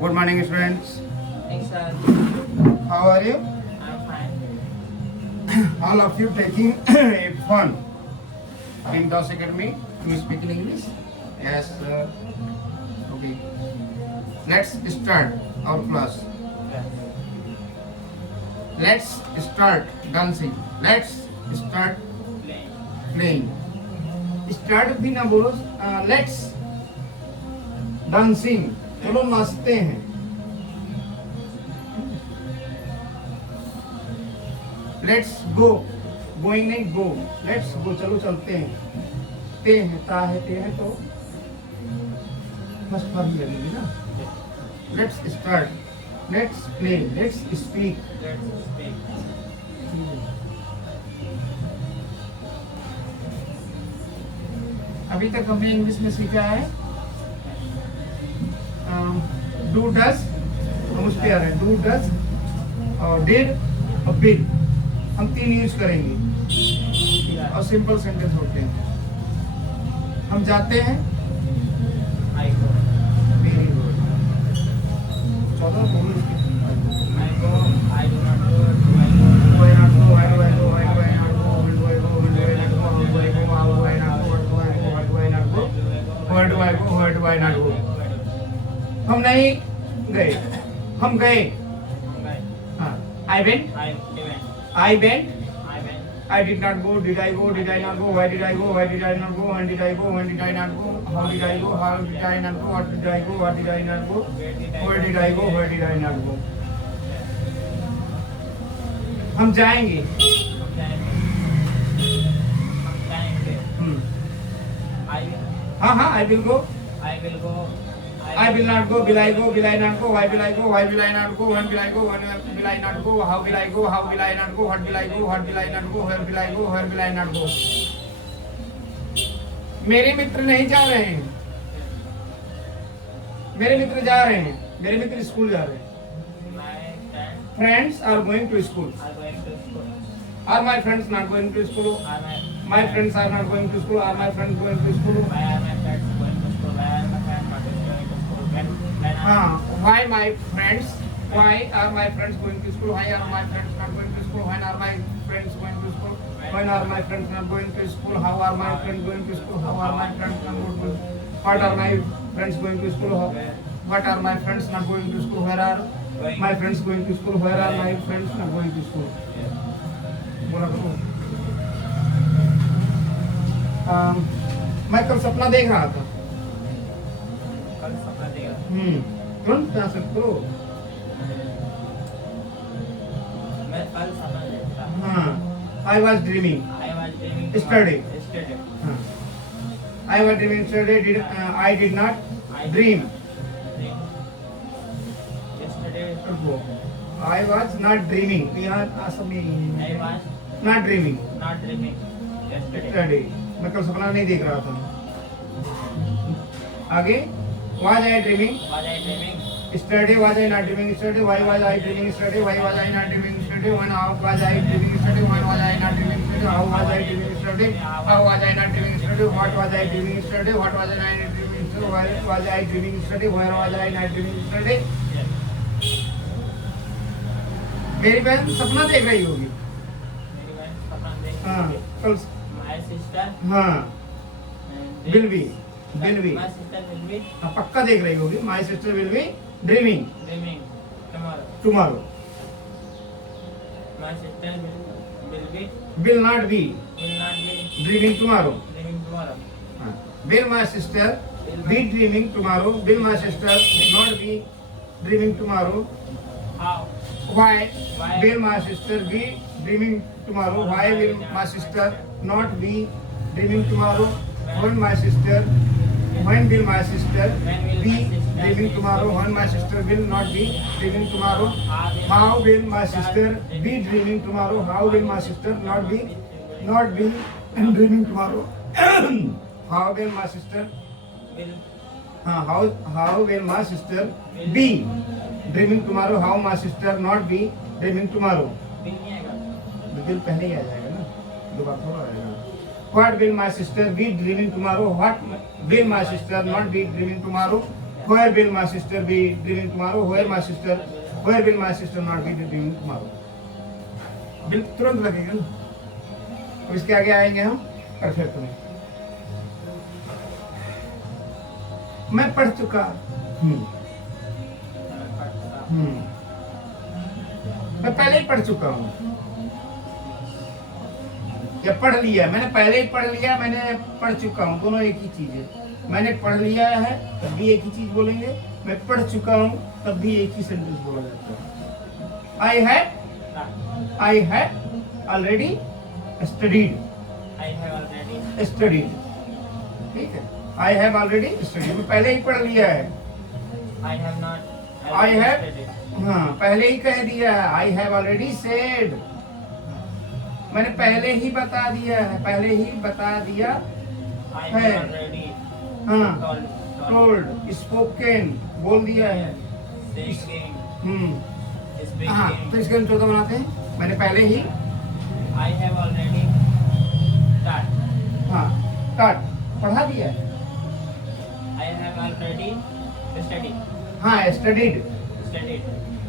Good morning, students. Thanks, sir. How are you? I'm fine. All of you taking a fun in DOS Academy to speak in English? Yes. Okay. Let's start our class. Yes. Let's start dancing. Let's start Playing. playing. Start भी ना बोलो. Let's dancing. चलो नाचते हैं. Let's go. Going नहीं go. Let's go. चलो चलते हैं. ते हैं ता है ते हैं तो फर्स्ट फर्स्ट लगेगी ना. Let's start. Let's play. Let's speak. Let's speak. अभी तक हमने इंग्लिश में सीखा है डू डज. हम उस पे आ रहे हैं. डू डज और डिड और बिल. हम तीन यूज करेंगे और सिंपल सेंटेंस होते हैं. हम जाते हैं. I go. Very good. चलो बोलो. I go. I do not go. Do I go? Why not go? Why do I go? Why do I not go? When do I go? When do I not go? How do I go? How do I not go? What do I go? What do I not go? Where do I go? Where do I not go? हम नहीं गए. हम गए. हाँ. I went. I went. I went. I went. I did not go. Did I go? Did I not go? Why did I go? Why did I not go? When did I go? When did I not go? How did I go? How did I not go? What did I go? What did I not go? Where did I go? Where did I not go? हम जाएंगे. I will. हाँ हाँ. I will go. I will go. I will not go. Will I go? Will I not go? Why will I go? Why will I not go? When will I go? When will I not go? How will I go? How will I not go? What will I go? What will I not go? Where will I go? Where will I not go? मेरे मित्र नहीं जा रहे हैं. मेरे मित्र जा रहे हैं. मेरे मित्र स्कूल जा रहे हैं. My friends Friends are going to school. are going to school. Are my friends not going to school? Are My friends are not going to school. Are my friends going to school? why are my friends going to school? Why are my friends not going to school? When Why my friends? Why are my friends going to school? Why are my friends not going to school? When are my friends going to school? When are my friends not going to school? How are my friends going to school? How are my friends not going to school? What are my friends going to school? What are my friends not going to school? Where are my friends going to school? Where are my friends not going to school? बोला करो. मैं कल सपना देख रहा था. कल सपना देगा. तुरंत ट्रांसलेट करो. मैं कल सपना देखा. हाँ. I was dreaming. I was dreaming. Yesterday. Yesterday. हाँ. I was dreaming yesterday. I did not dream. Yesterday. I was not dreaming. यहाँ असम में I was not dreaming. not dreaming. Yesterday. Yesterday. मैं कल सपना नहीं देख रहा था. आगे. Was I dreaming? Was I dreaming? Yesterday was I not dreaming yesterday? Why was I dreaming yesterday? Why was I not dreaming yesterday? When was I dreaming yesterday? When was I not dreaming yesterday? How was I dreaming yesterday? How was I not dreaming yesterday? What was I dreaming yesterday? What was I not dreaming yesterday? Where was I dreaming yesterday? Where was I not dreaming yesterday? Yes. मेरी बहन सपना देख रही होगी. मेरी बहन सपना देख हाँ. रही है. कल. My sister. हाँ. Will be. Will be. My sister will be हाँ, पक्का देख रही होगी. My sister will be dreaming dreaming tomorrow. tomorrow. My sister will be Will not be will not be dreaming tomorrow. dreaming tomorrow. हाँ. Will my sister be dreaming tomorrow? Will my sister not be dreaming tomorrow? How? Why Why? will my sister be dreaming tomorrow? Why will my sister not be dreaming tomorrow? When my sister, when will my sister be dreaming tomorrow? When my sister will not be dreaming tomorrow? How will my sister be dreaming tomorrow? How will my sister not be dreaming tomorrow? How will my sister? Will How will my sister be dreaming tomorrow? How my sister not be dreaming tomorrow? will नहीं आएगा. Bill पहले ही आ जाएगा ना. दोबारा थोड़ा आएगा. What will my sister be dreaming tomorrow? What will my sister not be dreaming tomorrow? Where will my sister be dreaming tomorrow? Where will my sister not be dreaming tomorrow? बिल्कुल तुरंत लगेगा ना। अब इसके आगे आएंगे हम परफेक्ट में। मैं पढ़ चुका हूँ। मैं पहले ही पढ़ चुका हूँ या पढ़ लिया। मैंने पहले ही पढ़ लिया, मैंने पढ़ चुका हूँ, दोनों एक ही चीज है। मैंने पढ़ लिया है तब भी एक ही चीज बोलेंगे, मैं पढ़ चुका हूँ तब भी एक ही सेंटेंस बोला जाता है। I had already studied। ठीक है, I have already studied, मैं पहले ही पढ़ लिया है। हाँ, पहले ही कह दिया है। I have already said, मैंने पहले ही बता दिया है, पहले ही बता दिया है। हाँ, told, spoken, बोल दिया है। हाँ, तो इसके हम चौथा बनाते हैं। मैंने पहले ही I have already taught। हाँ, taught, पढ़ा दिया है। I have already studied। हाँ, studied,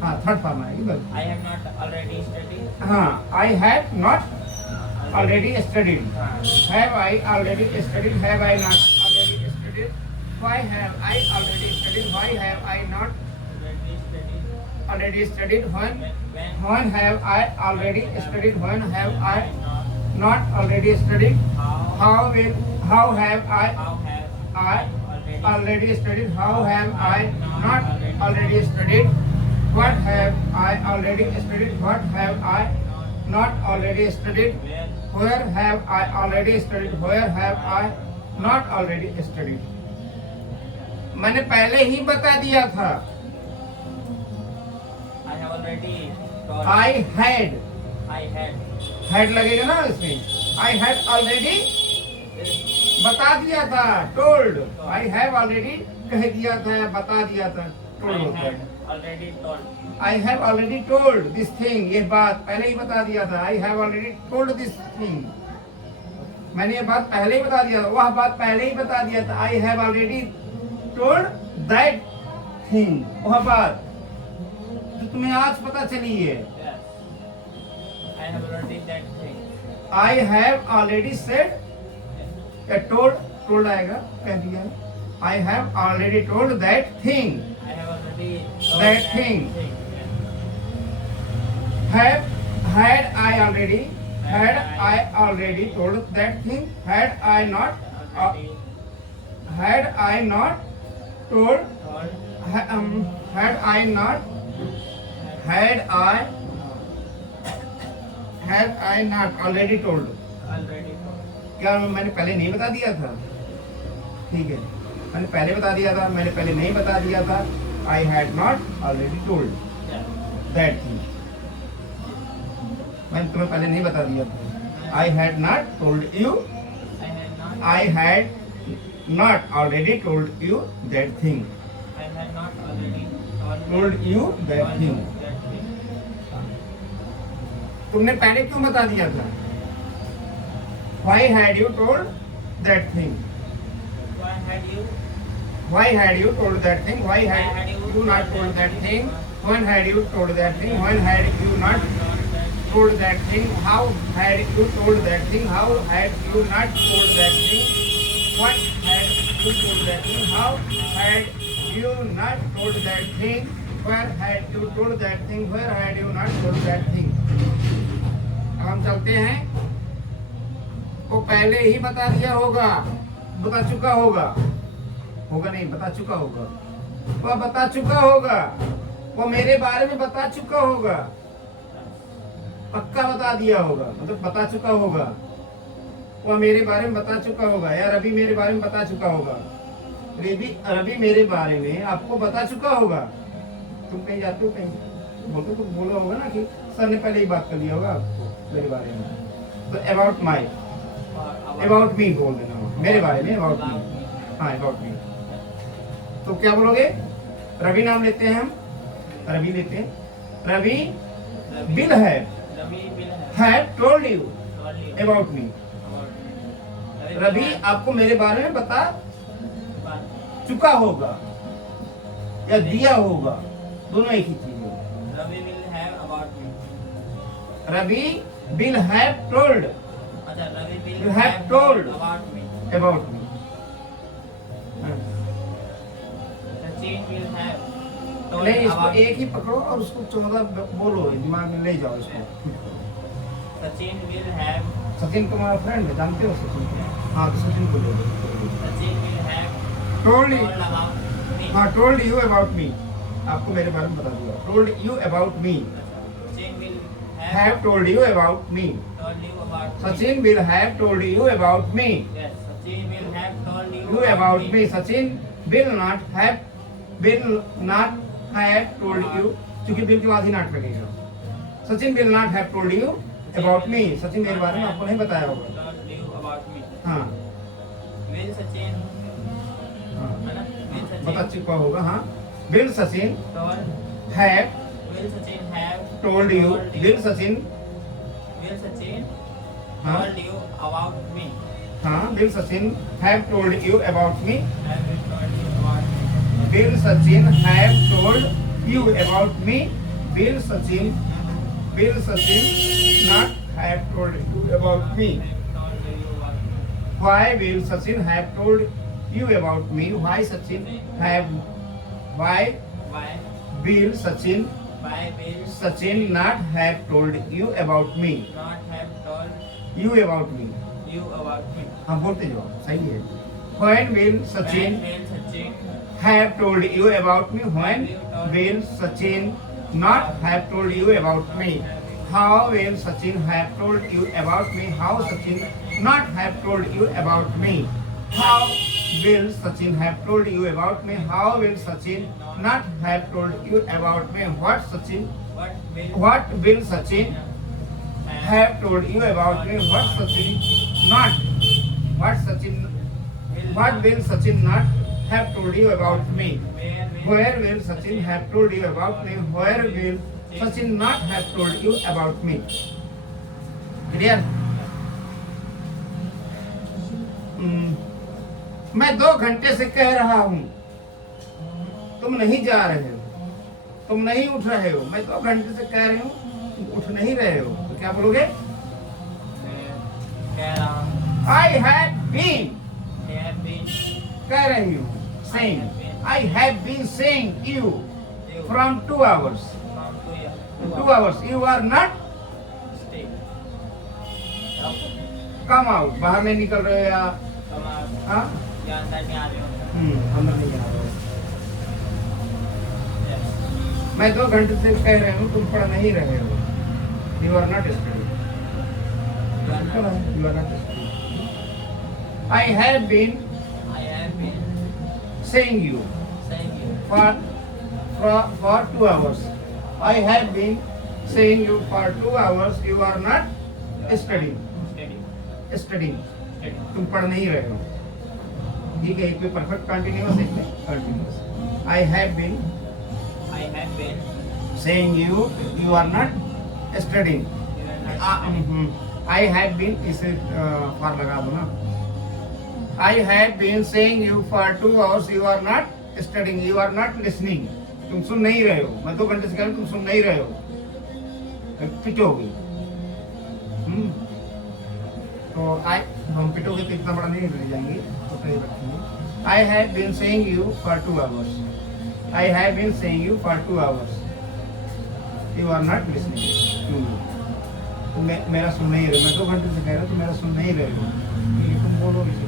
हाँ, थर्ड फॉर्म आएगी बस। I have not already studied। हाँ, I have not already studied। Have I already studied? Have I not already studied? Why have I already studied? Why have I not already studied? When have I already studied? When have I not already studied? How have I already studied? How have I not already studied? What have I already studied? What have I not already studied? Where have I already studied? Where have I not already studied? मैंने पहले ही बता दिया था। I have already taught। I had लगेगा ना इसमें। I had already बता दिया था। told, I have already कह दिया था या बता दिया था। told होता है। I have already told this thing, ये बात पहले ही बता दिया था। I have already told this thing, मैंने ये बात पहले ही बता दिया था। वह बात पहले ही बता दिया था। I have already told that thing, वह बात जो तुम्हें आज पता चली है। I have already that thing। I have already said, told आएगा, कह दिया। I have already told that thing। I have already told that thing। Had I already told that thing? Had I not told? Had I not already told? क्या मैंने पहले नहीं बता दिया था? ठीक है, मैंने पहले बता दिया था, मैंने पहले नहीं बता दिया था। I had not already told that thing, मैंने तुम्हें पहले नहीं बता दिया था। I had not told you, I had not already told you that thing, told you that thing। तुमने पहले क्यों बता दिया था? Why had you told that thing? Why had you told that thing? Why had you not told that thing? When had you told that thing? When had you not told that thing? How had you told that thing? How had you not told that thing? What had you told that thing? How had you not told that thing? Where had you told that thing? Where had you not told that thing? अब हम चलते हैं। वो पहले ही बता दिया होगा, बता चुका होगा, होगा नहीं, बता चुका होगा। वह बता चुका होगा, वो मेरे बारे में बता चुका होगा, पक्का बता दिया होगा, मतलब बता चुका होगा। वह मेरे बारे में बता चुका होगा, या रवि मेरे बारे में बता चुका होगा। रवि मेरे बारे में आपको बता चुका होगा। तुम कहीं जाते हो, कहीं बोलते तो बोला होगा ना कि सर ने पहले ही बात कर लिया होगा आपको मेरे बारे में। तो अबाउट मी बोल देना, मेरे बारे में अबाउट मी। हाँ, अबाउट मी। तो क्या बोलोगे? रवि नाम लेते हैं हम, रवि लेते हैं। Ravi will have, told you about me. Ravi आपको मेरे बारे में बता चुका होगा। या दिया होगा, दोनों एक ही चीज है। Ravi will have about me. Ravi will have told अच्छा, Ravi will You have told. about me. About me. Sachin will have told नहीं, इसको about एक ही पकड़ो और उसको 14 बोलो, दिमाग में ले जाओ इसको। Sachin will have सचिन तुम्हारा फ्रेंड है, जानते हो सचिन को? हाँ, तो सचिन को बोलो। Sachin will have told told about me. हाँ, टोल्ड यू अबाउट मी, आपको मेरे बारे में बता दिया। Told you about me, Sachin will have told you about me. told you about me. Sachin will have told you about me. Yes, Sachin will have told you You about me. Sachin will not have told you, क्योंकि bill के बाद ही not लगेगा। Sachin will not have told you about me. Sachin मेरे बारे में आपको नहीं बताया होगा। Told you about me. हाँ, Will Sachin, हाँ, है ना? Will बहुत Sachin अच्छी हुआ होगा। हाँ, will Sachin told have Will Sachin have told you, will Sachin, Will Sachin हाँ, told you about me. हाँ, will Sachin have told you about me. Have you told you about me? Will Sachin have told you about me. Will Sachin not have told you about me. Told you about me. Why will Sachin have told you about me? Why will Sachin Why will Sachin not have told you about me? not have told You about me. you about me? हाँ, बोलते जाओ, सही है। When will Sachin When will Sachin have told you about me? When will Sachin not have told you about me? How will Sachin have told you about me? How Sachin not have told you about me? How will Sachin have told you about me? How will Sachin not have told you about me? What will Sachin have told you about me? What will Sachin not have told you about me? Where will Sachin have told you about me? Where will Sachin not have told you about me? Clear? मैं 2 घंटे से कह रहा हूं, तुम नहीं जा रहे हो, तुम नहीं उठ रहे हो। मैं 2 घंटे से कह रही हूं, तुम उठ नहीं रहे हो, तो क्या बोलोगे? I have been कह रही हूँ, saying, I have been saying you from 2 hours. 2 hours. You are not come out. बाहर नहीं निकल रहे हो या हाँ? अंदर नहीं आ रहे हो। अंदर नहीं आ रहे हो। मैं 2 घंटे से कह रही हूँ, तुम पढ़ नहीं रहे हो। You are not studying. You are not studying. I have been saying you for 2 hours. I have been saying you for 2 hours. You are not studying. तुम पढ़ नहीं रहे हो। ठीक है, एक में परफेक्ट कंटिन्यूअस, एक में continuous. I have been saying you are not studying. I have been, इसे फार लगा दो ना। I have been saying you for 2 hours. You are not studying. You are not listening. तुम सुन नहीं रहे हो। मैं 2 घंटे से कह रहा हूँ, तुम सुन नहीं रहे हो। पिटोगे। तो हम पिटोगे तो इतना बड़ा नहीं ले जाएंगे, उतना ही रखेंगे। I have been saying you for 2 hours. I have been saying you for 2 hours. You are not listening to me. तुम मेरा सुन नहीं रहे। मैं 2 घंटे से कह रहा हूँ, तुम मेरा सुन नहीं रहे हो। तुम बोलो इसे।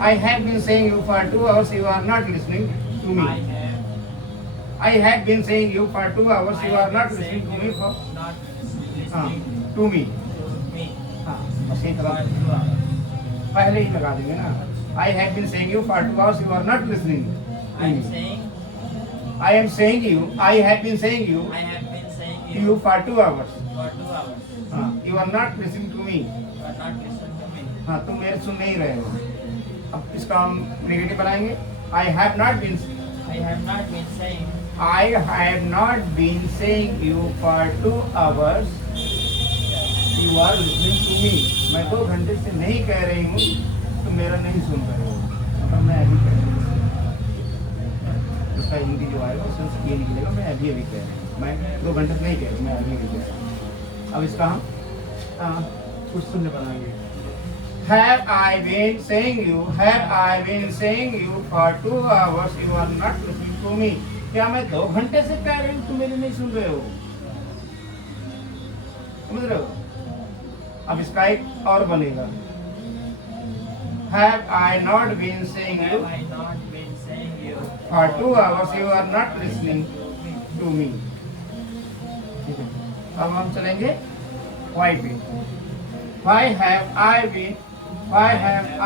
I have been saying you for 2 hours. You are not listening to me. I have been saying you for 2 hours. You are not listening to me. To me. हाँ, बस एक पहले ही लगा देंगे ना। I have been saying you for 2 hours. You are not listening. I am saying you. I have been saying you for 2 hours. हाँ, you are not listening to me. हाँ, तुम मेरे सुन नहीं रहे हो। अब इसका हम नेगेटिव बनाएंगे। I have not been saying you for 2 hours. You are listening to me. मैं 2 घंटे से नहीं कह रही हूँ, तुम मेरा नहीं सुन रहे हो। मतलब मैं अभी कह रही हूँ। इसका हिंदी जो आएगा उसमें से ये निकलेगा। मैं अभी अभी कह रहा हूँ, मैं 2 घंटे से नहीं कह रहा हूँ, मैं अभी अभी कह रहा हूँ। अब इसका हम कुछ सुनने बनाएंगे। Have I been saying you? Have I been saying you for 2 hours? You are not listening to me. क्या मैं 2 घंटे से कह रही हूँ, तुम मेरी नहीं सुन रहे हो? समझ रहे हो? अब इसका एक और बनेगा। Have I not been saying you? Have I not been saying you For 2 hours you are not listening to me. ठीक है। अब हम चलेंगे why पे। Why have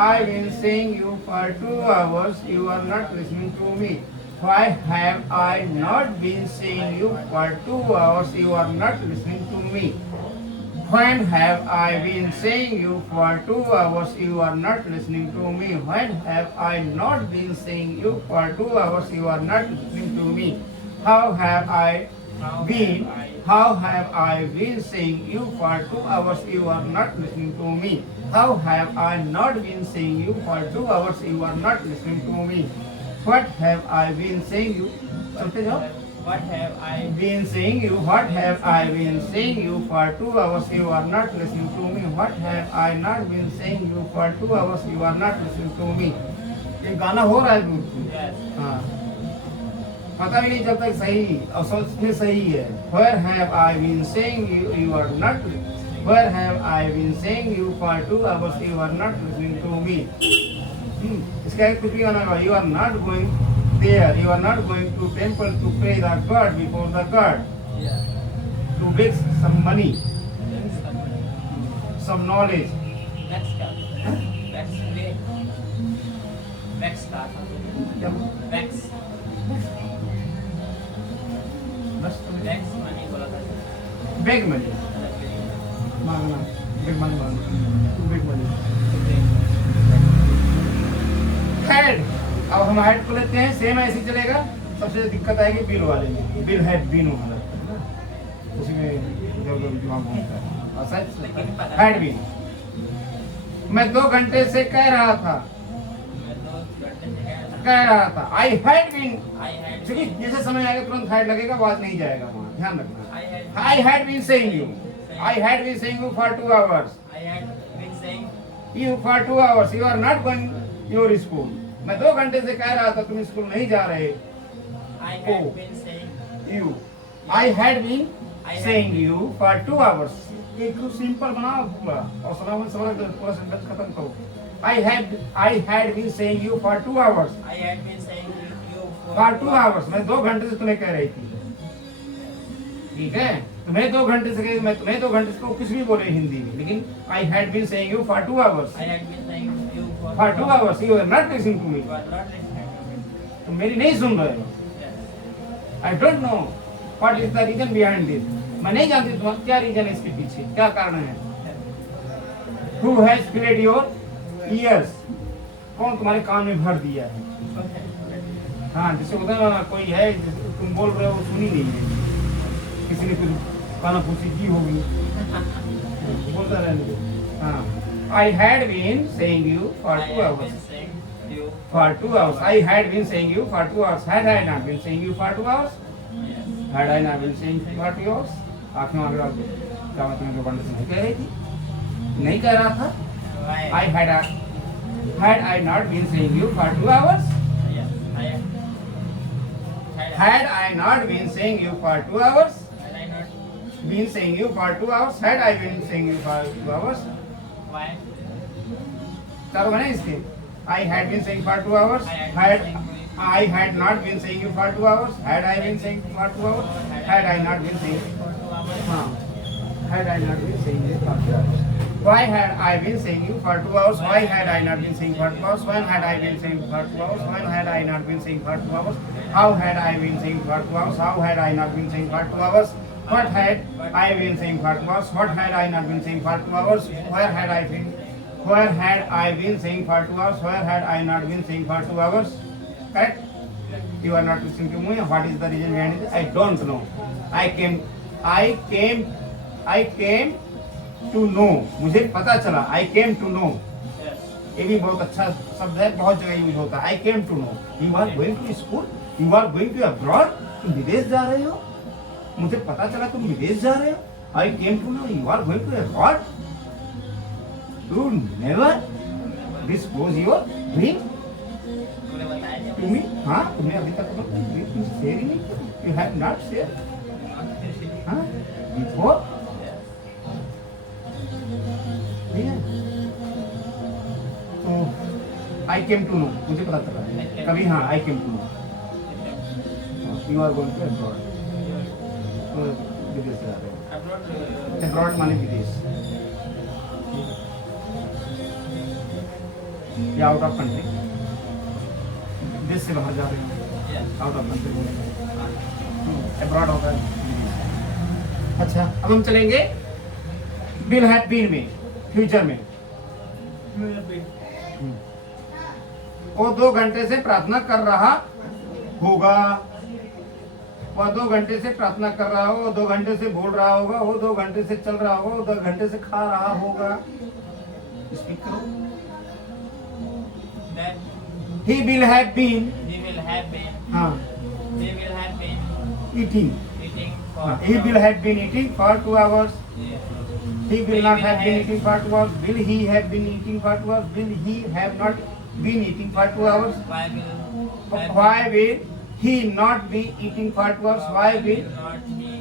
I been saying you for 2 hours you are not listening to me? Why have I not been saying you for 2 hours you are not listening to me? When have I been saying you for 2 hours you are not listening to me? When have I not been saying you for 2 hours you are not listening to me? How have I been saying you for 2 hours you are not listening to me? How have I not been saying you for 2 hours you are not listening to me? What have I been saying you? चलते जाओ। What have I Been saying you? What have I been saying you for 2 hours you are not listening to me? What have I not been saying you for 2 hours you are not listening to me? ये गाना हो रहा है बिल्कुल। yes हाँ, पता भी नहीं जब तक सही और सोचने सही है। Where have I been saying you are not? Where have I been saying you for 2 hours you are not listening to me? इसका कुछ भी गाना होगा। You are not going there. You are not going to temple to pray the God before the God. yeah To beg some money, next come some knowledge. next come next day next start क्या next बस next money बोला था beg money मांगना, beg money मांगना, to beg money. Head. अब हम head को लेते हैं, सेम ऐसे ही चलेगा। सबसे दिक्कत आएगी बिल वाले में। बिल है बीन होना, उसी में जो दिमाग घूमता है। और शायद हेड बीन। मैं 2 घंटे से कह रहा था। मैं 2 घंटे से कह रहा था। I had been. I had क्योंकि जैसे समय आएगा तुरंत हेड लगेगा, आवाज नहीं जाएगा वहाँ, ध्यान रखना। I I had been saying you. I had been saying you for 2 hours. had been saying You for 2 hours you are not going your school. मैं 2 घंटे से कह रहा था तुम स्कूल नहीं जा रहे। I had been saying You. I had been saying you for 2 hours. ये कुछ सिंपल बनाओ पूरा और सलाम पूरा सेंटेंस खत्म करो। I had been saying you for 2 hours. I had been saying you For 2 hours. मैं 2 घंटे से तुम्हें कह रही थी। ठीक है, तुम्हें 2 घंटे से मैं तुम्हें 2 घंटे से कुछ भी बोले हिंदी में, लेकिन I had been saying you for 2 hours. I had been saying you For 2 hours you are not listening to me. You are not listening to me. तुम मेरी नहीं सुन रहे हो। Yes. I don't know what is the reason behind this. मैं नहीं जानती तुम्हारा क्या रीजन है इसके पीछे, क्या कारण है। Who has filled your ears? कौन तुम्हारे कान में भर दिया है। हाँ, जैसे होता है ना, कोई है तुम बोल रहे हो सुनी नहीं है, किसी ने कुछ काना पूछी की होगी, बोलता रहने दो। हाँ, I had been saying you for I 2 had hours. been saying you For 2 hours. I had been saying you for 2 hours. Had I not been saying you for 2 hours? yes. Had I not been saying for 2 hours? आँखें मांग रहा हूँ, क्या बात है, 2 घंटे से नहीं कह रही थी, नहीं कह रहा था। Why? Had I not been saying you for 2 hours? Yes. I Had I not been saying you for 2 hours? had I not Been saying you for 2 hours? Had I been saying you for 2 hours? why? चारों बने इसके। I had been saying for 2 hours. I had not been saying you for 2 hours. Had I been saying for 2 hours? Had I not been saying? For 2 hours. हाँ. Had I not been saying you for 2 hours? Why had I been saying you for 2 hours? Why had I not been saying for 2 hours? When had I been saying for 2 hours? When had I not been saying for 2 hours? How had I been saying for 2 hours? How had I not been saying for 2 hours? What had I been saying for 2 hours? What had I not been saying for 2 hours? Where had I been saying for 2 hours? Where had I not been saying for 2 hours? Correct? You are not listening to me. What is the reason behind it? I don't know. I came to know. मुझे पता चला. I came to know. Yes. ये भी बहुत अच्छा शब्द है, बहुत जगह यूज होता है। I came to know. You are going to school? You are going to abroad, तुम विदेश जा रहे हो, मुझे पता चला तुम विदेश जा रहे हो। I came to know you are going to abroad, you never disclose your dream तूने बताया नहीं तुम्हें। हाँ, तुमने अभी तक तुम शेयर ही नहीं किया, यू हैव नॉट शेयर। हाँ, बिफोर तो आई केम टू नो, मुझे पता चला कभी। हाँ, I came to know you are going to abroad, विदेश जा रहे हो। अब्रॉड माने विदेश या आउट ऑफ कंट्री, देश से बाहर जा रहे हो, आउट ऑफ कंट्री, अब्रॉड होगा। अच्छा, अब हम चलेंगे विल हैव बीन में, फ्यूचर में। वो 2 घंटे से प्रार्थना कर रहा होगा, वह 2 घंटे से प्रार्थना कर रहा होगा, 2 घंटे से बोल रहा होगा, वो 2 घंटे से चल रहा होगा, वो 2 घंटे से खा रहा होगा। स्पीक करो। Then He will have been, he will have been, हाँ, they will have been eating. eating for हाँ, he will have been eating for 2 hours. Yeah. He will not have been eating for 2 hours. Will he have been eating for 2 hours? Will he have not been eating for 2 hours? Why will have Why will he not be eating for 2 hours? Why will not he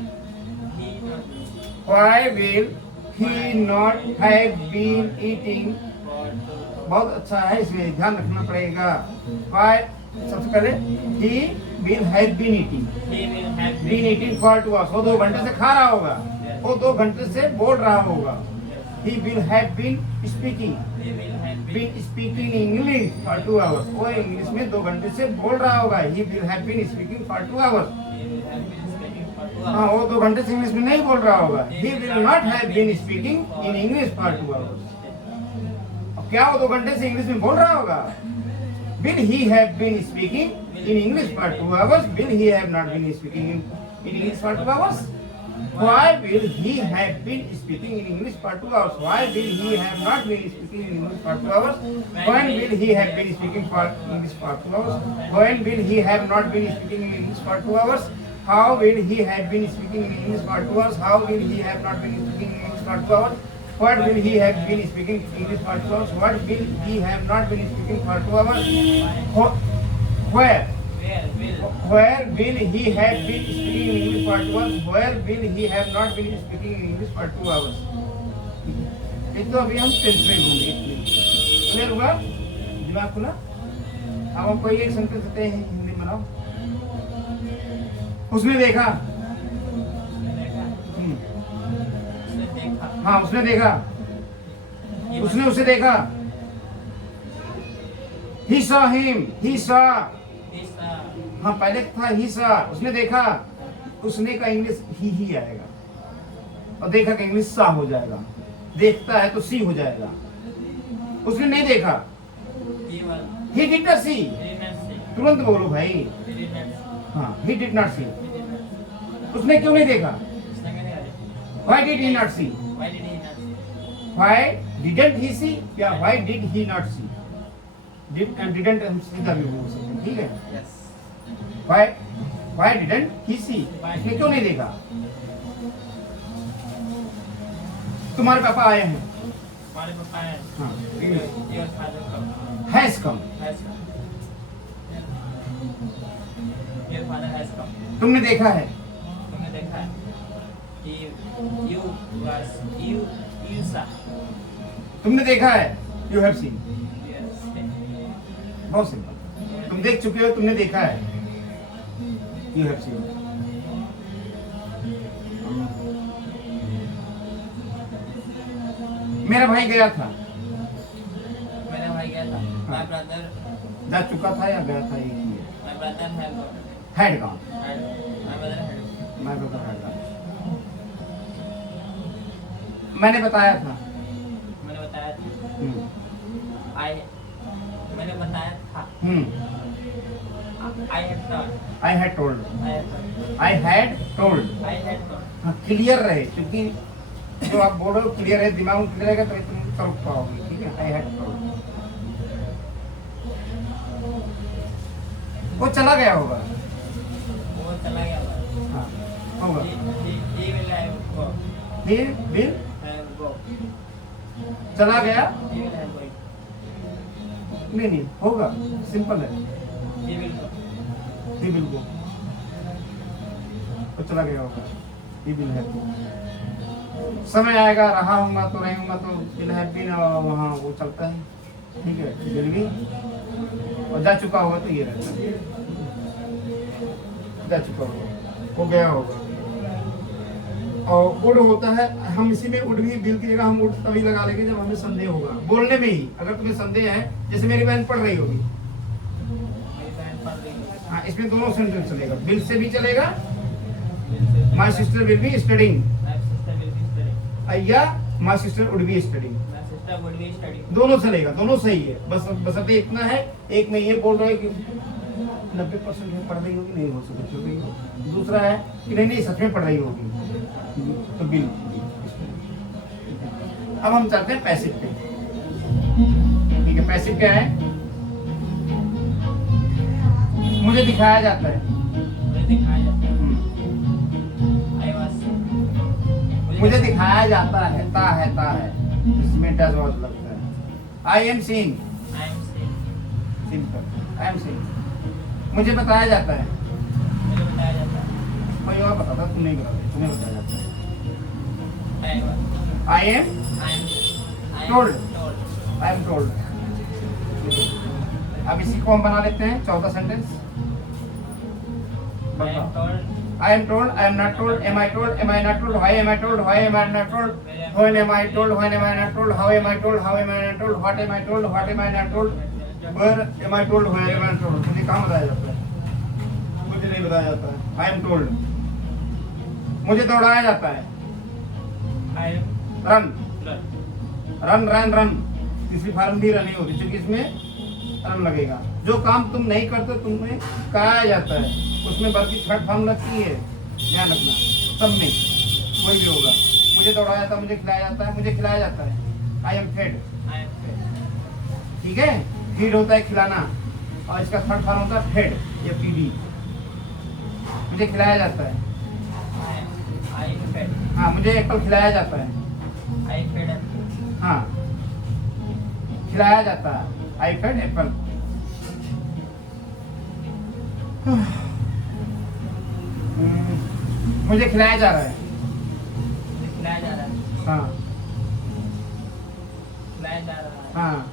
not be why will he not have been eating? for 2 बहुत अच्छा है, इसमें ध्यान रखना पड़ेगा। Why सबसे पहले he will have been eating. he will have Been eating for 2 hours. वो 2 घंटे से खा रहा होगा, वो 2 घंटे से बोल रहा होगा। He will have been speaking. he will have been Been speaking English for 2 hours. वो इंग्लिश में 2 घंटे से बोल रहा होगा। He will have been speaking for 2 hours. he will have been speaking for 2 हाँ, hours. वो 2 घंटे से इंग्लिश में नहीं बोल रहा होगा। He will not have been speaking in English for 2 hours. अब क्या वो 2 घंटे से इंग्लिश में बोल रहा होगा? Will he have been speaking in English for 2 hours? Will he have not been speaking in English for 2 hours? Why will he have been speaking in English for 2 hours? Why will he have not been speaking in English for 2 hours? When will he have been speaking for English for 2 hours? When will he have not been speaking in English for 2 hours? How will he have been speaking in English for 2 hours? How will he have not been speaking in English for 2 hours? What will he have been speaking English for 2 hours? What will he have not been speaking for 2 hours? Where? Where will Where will he have been speaking in English for 2 hours? Where will he have not been speaking in English for 2 hours? ये तो अभी हम tense में घूमेंगे। Clear हुआ? दिमाग खुला? अब हम कोई एक सेंटेंस देते हैं, हिंदी बनाओ। उसने देखा। उसने देखा हाँ, उसने देखा। उसने उसे देखा। He saw him. He saw. he saw हाँ, पहले था he saw, उसने देखा। उसने का इंग्लिश ही आएगा और देखा का इंग्लिश सा हो जाएगा। देखता है तो सी हो जाएगा। उसने नहीं देखा। he was He did not see. he did not see तुरंत बोलो भाई। he did not see हाँ, he did not see. he did not see उसने क्यों नहीं देखा? उसने क्या देखा Why did he not see? why did he not see Why didn't he see? या why did he not see? Didn't हम सीधा भी बोल सकते हैं, ठीक है? yes Why didn't he see? उसने क्यों नहीं देखा? तुम्हारे पापा आए हैं। हमारे पापा है हाँ, your father come has come. has come your father has come तुमने देखा है। तुमने देखा है you saw तुमने देखा है। You have seen. yes बहुत सिंपल। तुम देख चुके हो, तुमने देखा है। You have seen. मेरा भाई गया था। मेरा भाई गया था my brother जा चुका था या गया था, एक ही है। my brother had Had gone. my brother had My brother had gone. मैंने बताया था। मैंने बताया था हम्म, मैंने बताया था I had thought I had told. I had thought I had told. I had thought हाँ, क्लियर रहे, क्योंकि जो आप बोल रहे हो क्लियर है, दिमाग में क्लियर रहेगा तभी तुम कर पाओगे, ठीक है? I had told. वो चला गया होगा। चला गया होगा। हाँ होगा। He will have go. He will Have go. चला गया, He will have going. नहीं होगा, सिंपल है। He will go. He will go, तो चला गया होगा, ही विल हैव गो। समय आएगा, रहा होगा तो रहूंगा तो विल हैव बीन, वहाँ वो चलता है, ठीक है, विल बी, और जा चुका होगा तो ये रहता है, जा चुका होगा, हो गया होगा। और उड होता है, हम इसी में उड भी, बिल की जगह हम उड तभी लगा लेंगे जब हमें संदेह होगा, बोलने में ही। अगर तुम्हें संदेह है, जैसे मेरी बहन पढ़ रही होगी, मेरी बहन पढ़ रही है। हाँ, इसमें दोनों सेंटेंस चलेगा, बिल से भी चलेगा, my sister will be studying, My sister will be studying. या my sister would be studying, My sister would be studying. दोनों चलेगा, दोनों सही है। बस अभी इतना है, एक में ये बोल रहा है कि 90% पढ़ रही होगी, नहीं हो सकती चल रही हो, दूसरा है कि नहीं सच में पढ़ रही होगी, तो बिल। अब हम चलते हैं पैसिव पे, ठीक है। पैसिव क्या है? मुझे दिखाया जाता है, मुझे दिखाया जाता है। I was. मुझे दिखाया जाता है, ता है, इसमें डज वाज लगता है। I am seeing, I am seeing. Simple, I am seeing. मुझे बताया जाता है, मुझे बताया जाता है। मैं और बताता, तुम नहीं बताते, तुम्हें बताया जाता है। I was. I am I am Told. told. I am told. अब इसी को हम बना लेते हैं, चौथा sentence. I am told. I am told, I am not told, am I told, am I not told, why am I told, why am I not told, when am I told, when am I not told, how am I told, how am I not told, what am I told, what am I not told, where am I told, where am I not told। मुझे कहाँ बताया जाता है? मुझे नहीं बताया जाता है। I am told। मुझे दौड़ाया जाता है, I am run, run. Run. किसी फार्म भी रन नहीं होती, क्योंकि इसमें रन लगेगा। जो काम तुम नहीं करते तुम्हें कहा जाता है, उसमें बल्कि थर्ड फॉर्म लगती है, ध्यान रखना। सब में कोई भी होगा। मुझे दौड़ाया जाता है, मुझे खिलाया जाता है, मुझे खिलाया जाता है। I am fed, I am fed. ठीक है। फीड होता है खिलाना, और इसका थर्ड फॉर्म होता है फेड या पीडी। मुझे खिलाया जाता है, I am fed. हाँ, मुझे एप्पल खिलाया जाता है, I fed apple. हाँ, खिलाया जाता है, आई फेड एप्पल। मुझे खिलाया जा रहा है, मुझे खिलाया जा रहा है। हाँ खिलाया जा रहा है। हाँ।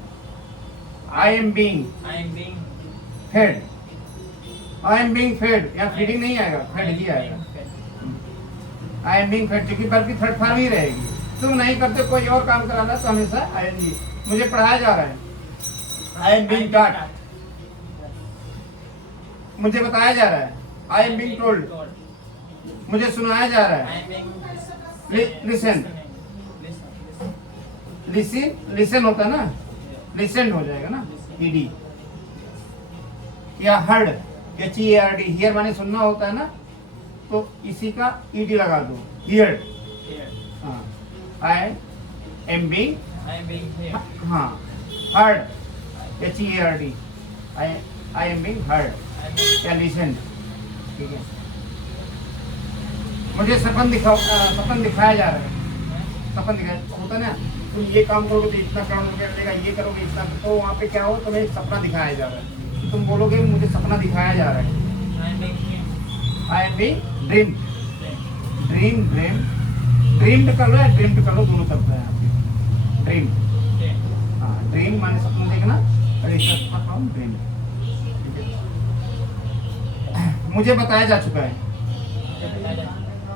I am being I am being फेड, आई एम बीइंग फेड, यहाँ फीडिंग नहीं आएगा, फेड ही आएगा। fed. I am being fed, क्योंकि बल्कि थर्ड फॉर्म ही रहेगी। तुम नहीं करते, कोई और काम कराना तो हमेशा आएंगी। मुझे पढ़ाया जा रहा है, आई एम बीइंग टॉट। मुझे बताया जा रहा है, आई एम बीइंग टोल्ड। मुझे सुनाया जा रहा I है, am being Listen. लिसन होता है ना, लिसेंड हो जाएगा ना, ईडी। या हर्ड, HEARD, हियर माने सुनना होता है ना, तो इसी का ईडी लगा दो, हियर। हाँ, I am being, I am being here. हाँ, heard, HEARD, I am being heard या लिसेंड, ठीक है। मुझे सपन दिखाया जा रहा है, सपन दिखाया होता है ना, तुम ये काम करोगे तो इतना काम मिलेगा, ये करोगे इतना, तो वहाँ पे क्या हो, तुम्हें एक सपना दिखाया जा रहा है, तो तुम बोलोगे मुझे सपना दिखाया जा रहा है। I am being here. I am being dreamed कर लो या ड्रीम्ड कर लो, दोनों चलता है यहाँ पे। ड्रीम, हाँ, ड्रीम माने सपना देखना, और इसका ड्रीम। मुझे बताया जा चुका है,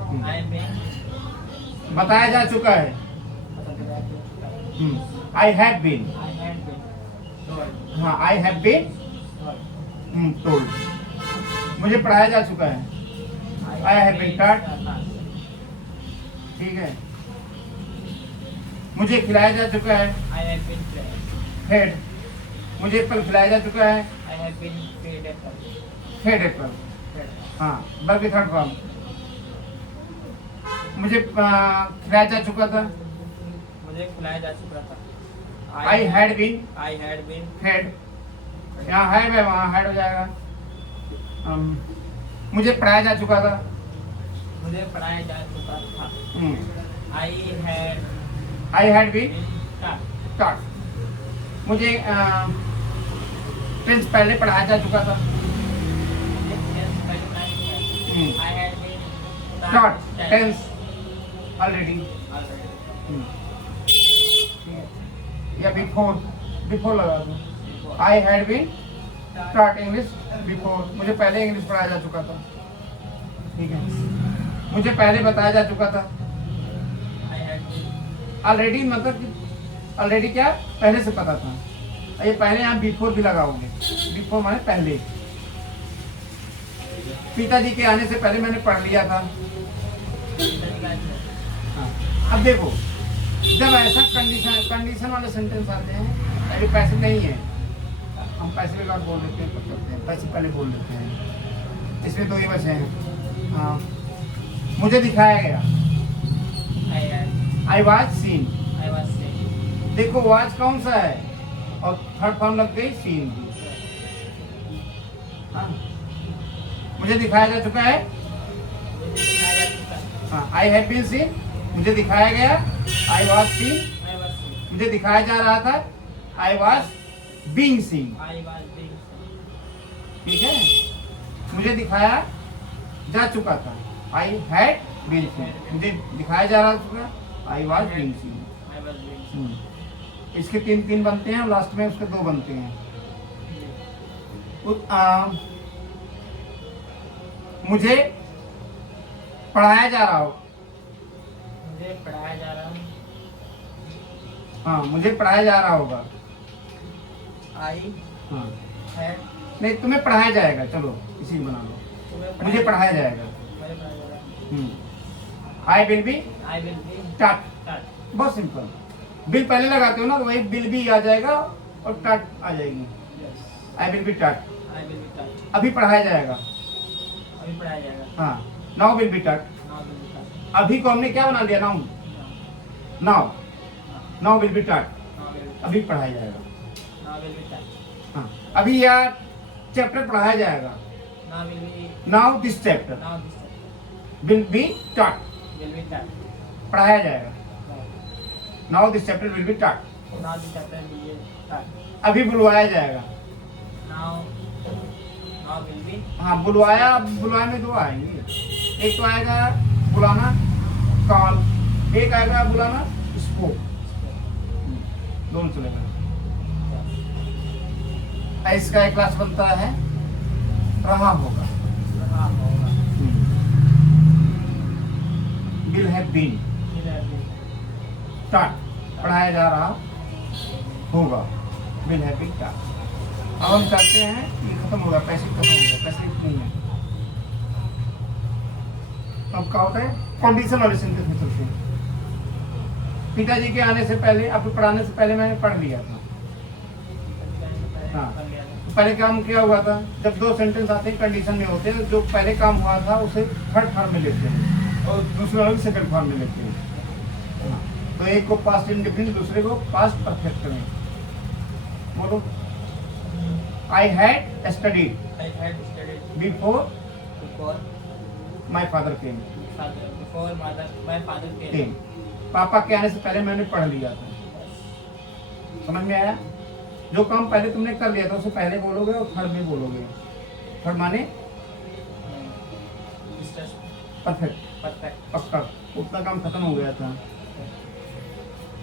I am being बताया जा चुका है। I have been, I had been told. हाँ, आई हैव बीन टोल्ड। मुझे पढ़ाया जा चुका है, I have been taught. ठीक है। मुझे खिलाया जा चुका है, I have been fed. Fed. मुझे एप्पल खिलाया जा चुका है, I have been fed apple. Fed apple, Fed. हाँ, बल्कि थर्ड फॉर्म। मुझे खिलाया जा चुका था, मुझे खिलाया जा चुका था। I had been I had been fed. यहाँ है, वहाँ हैड हो जाएगा। मुझे पढ़ाया जा चुका था। मुझे पढ़ाया जा चुका था। I had been taught। Taught. मुझे टेंस पहले पढ़ाया जा चुका था। I had been taught taught tense already. already। या बिफोर लगा दो। I had been taught English before. मुझे पहले इंग्लिश पढ़ाया जा चुका था। ठीक है, मुझे पहले बताया जा चुका था। I had been ऑलरेडी मतलब ऑलरेडी क्या, पहले से पता था। ये पहले यहाँ बिफोर भी लगाओगे। बिफोर माने पहले। पिताजी के आने से पहले मैंने पढ़ लिया था। हाँ। अब देखो, जब ऐसा कंडीशन वाले सेंटेंस आते हैं, अभी पैसे नहीं है, हम पैसे के बाद बोल देते हैं, तब करते हैं, पैसे पहले बोल देते हैं। इसमें दो ही बचे हैं। हाँ, मुझे दिखाया गया। I had I was scene. I was saying देखो वाज कौन सा है और थर्ड फॉर्म लग गई सीन की। हाँ, मुझे दिखाया जा चुका है। मुझे दिखाया जा चुका। हाँ, आई हैव बीन सीन, मुझे दिखाया गया। I was scene, I was saying मुझे दिखाया जा रहा था। I was being seen. I was being seen। ठीक है, मुझे दिखाया जा चुका था। आई हैड बीन सीन, मुझे दिखाया जा रहा था। I was being seen. I was being seen। इसके तीन बनते हैं और लास्ट में उसके दो बनते हैं। मुझे पढ़ाया जा रहा हो। मुझे पढ़ाया जा रहा है। हाँ, मुझे पढ़ाया जा रहा होगा। I हाँ, had नहीं तुम्हें पढ़ाया जाएगा। चलो इसी बना लो, तुम्हें मुझे पढ़ाया जाएगा। मुझे पढ़ाया जा रहा है। I will be I will be taught. taught। बहुत सिंपल। बिल पहले लगाते हो ना, तो वही बिल भी आ जाएगा और टॉट आ जाएगी। Yes। I will be taught. I will be taught। अभी पढ़ाया जाएगा। अभी पढ़ाया जाएगा। हाँ, now will be taught. Now will be taught। अभी को हमने क्या बना लिया, now. Now। Now now will be taught, Now will be अभी पढ़ाया जाएगा। Now will be taught। हाँ, अभी यार चैप्टर पढ़ाया जाएगा। Now will be now this chapter now this chapter will be taught, will be taught। पढ़ाया जाएगा। Now now this chapter will be taught. now this chapter will be taught। अभी बुलवाया जाएगा। Now will be हाँ, बुलवाया में दो आएंगे। एक तो आएगा बुलाना, कॉल। एक आएगा बुलाना, स्पोक। दोनों चलेगा। इसका एक क्लास बनता है रहा होगा। रहा होगा। Will have been will have been taught, पढ़ाया जा रहा होगा। Will have been taught. अब हम चाहते हैं, ये खत्म हो गया, पैसे खत्म हो गया, पैसे नहीं है। अब क्या होता है, कंडीशन वाले सेंटेंस में चलते हैं। पिताजी के आने से पहले, आपको पढ़ाने से पहले मैंने पढ़ लिया था। हाँ, तो पहले काम किया हुआ था। जब दो सेंटेंस आते हैं कंडीशन में होते हैं, जो पहले काम हुआ था उसे थर्ड फॉर्म में लेते हैं और दूसरे वाले सेकंड फॉर्म में लेते हैं। हाँ, तो एक को पास्ट इंडेफिनिट, दूसरे को पास्ट परफेक्ट में। बोलो, I had studied I had studied before before my father came. before my father came। पापा के आने से पहले मैंने पढ़ लिया था। समझ में आया? जो काम पहले तुमने कर लिया था उसे पहले बोलोगे और थर्ड में बोलोगे। थर्ड माने परफेक्ट, Perfect। पक्का। उतना काम खत्म हो गया था।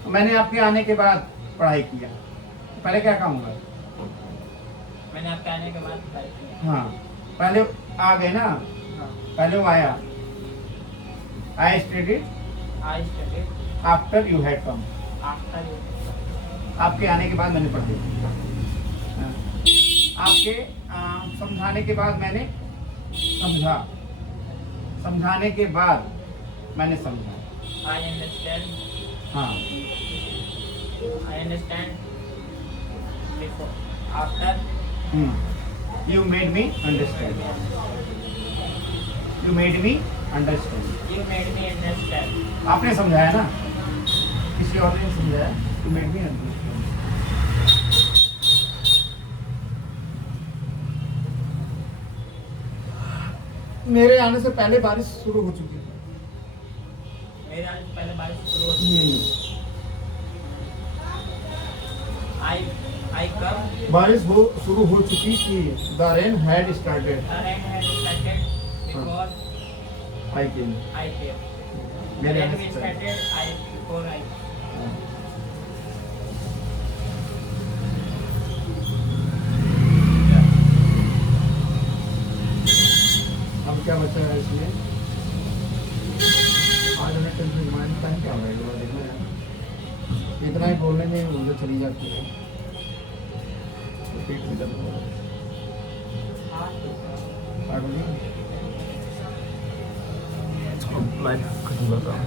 तो मैंने आपके आने के बाद पढ़ाई किया। पहले क्या काम हुआ? मैंने आपके आने के बाद पढ़ाई की। हाँ, पहले आ गए ना, हाँ। पहले वो आया। I studied I studied after you had come. after you। आपके आने के बाद मैंने पढ़ी। हाँ। आपके समझाने के बाद मैंने समझा। समझाने के बाद मैंने समझा। I understand। हाँ, I understand before। After you made me understand. You made me understand. you made me understand। आपने समझाया ना, किसी और ने समझाया। You made me understand. मेरे आने से पहले बारिश शुरू हो चुकी थी। मेरे आने से पहले बारिश शुरू हो चुकी थी। I come. बारिश हो शुरू हो चुकी थी। The rain had started. The rain had started before I came. I came. The मेरे rain आने से पहले। started before I. अब क्या बचा है इसमें? आज हमें टेंशन माइंड टाइम क्या होगा ये देखना यार। इतना ही बोलने में उंगली चली जाती है। तो पेट में दर्द हो रहा है। आगे नहीं? लाइफ खत्म कर रहा हूँ।